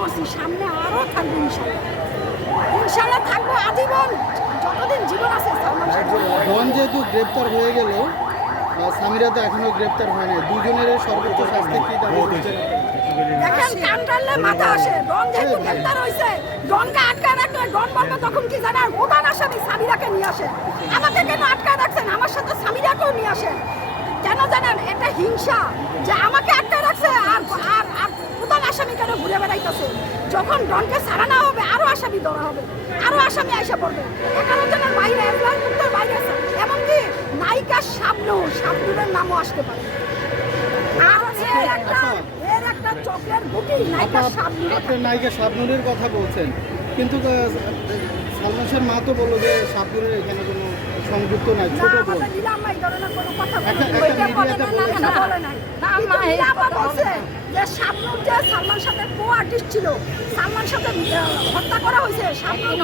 করছি, সামনে আরও থাকবো ইনশাল্লাহ। ইনশাল্লাহ থাকবো আজীবন, যতদিন জীবন আছে। ডন যেহেতু গ্রেপ্তার হয়ে গেল, সামিরা তো এখনো গ্রেপ্তার হয় নাই, দুজনের সর্বোচ্চ শাস্তি কি দাবি করছেন? দেখেন কান টানলে মাথা আসে। ডন যেহেতু গ্রেপ্তার হয়েছে, ডনকে আটকায় রাখলে ডন বলবে তখন কি জানার প্রধান আসামি সামিরাকে নিয়ে আসেন। আমাকে কেন আটকায় রাখছেন? আমার সাথে সামিরাকেও নিয়ে আসেন। কেন জানেন? এটা হিংসা যে আমাকে আটকায় রাখছে আর আর আর প্রধান আসামি কেন ঘুরে বেড়াইতেছে। যখন ডনকে ছাড়া না হবে আরো আসামি ধরা হবে, আরো আসামি এসে পড়বে। 11 জনের বাইরে, এমপ্লয়ের মুক্তর বাইরে আছে। এমনকি নায়িকা শাবনূরের নামও আসতে পারে। আর এর একটা চকলেট গুটি নায়িকা শাবনূর। আপনার নায়িকা শাবনূরের কথা বলছেন, কিন্তু সালমান শাহর মা তো বললো যে শাবনূরের এখানে কোনো সংযুক্ত নাই, ছোট বোন। নীলাম্মা এই ধরনের কোনো কথা বলে নাই। নীলাম্মা বলছে যে শাবনূর যে সালমান শাহের কো আর্টিস্ট ছিল, সালমান শাহকে হত্যা করা হয়েছে, শাবনূর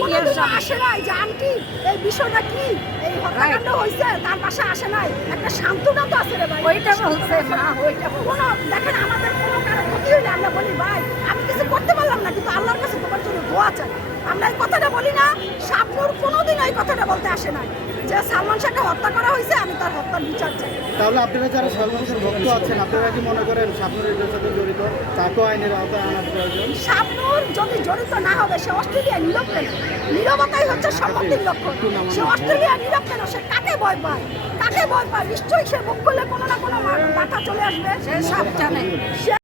কোনোদিনও আসে নাই যে আন্টি এই বিষয়টা কি, এই হত্যাকাণ্ড হয়েছে, তার পাশে আসে নাই। একটা সান্ত্বনা তো আছে রে ভাই, ওইটা বলছে মা। ওইটা কোনো দেখেন আমাদের কোনো কারো ক্ষতি হইলে আমরা বলি ভাই আমি কিছু করতে পারলাম না, কিন্তু আল্লাহর কাছে তোমার জন্য দোয়া চাই। আমরা এই কথাটা বলি না। শাবনূর কোনোদিন এই কথাটা বলতে আসে নাই যে সালমান শাহকে হত্যা করা হয়েছে, আমি তার হত্যার বিচার চাই। তাহলে আপনারা যারা সালমান শাহর ভক্ত আছেন, আপনারা কি মনে করেন শাবনূরের সাথে জড়িত, তাকেও আইনের আওতায় আনার প্রয়োজন? শাবনূর যদি জড়িত না হবে, সে অস্ট্রেলিয়া নীরব কেন? নীরবতাই হচ্ছে সম্পত্তির লক্ষণ। সে অস্ট্রেলিয়া নীরব কেন? সে কাকে ভয় পায়? কাকে ভয় পায়? নিশ্চয়ই সে মুখ করলে কোনো না কোনো মাথা চলে আসবে। সে সব জানে।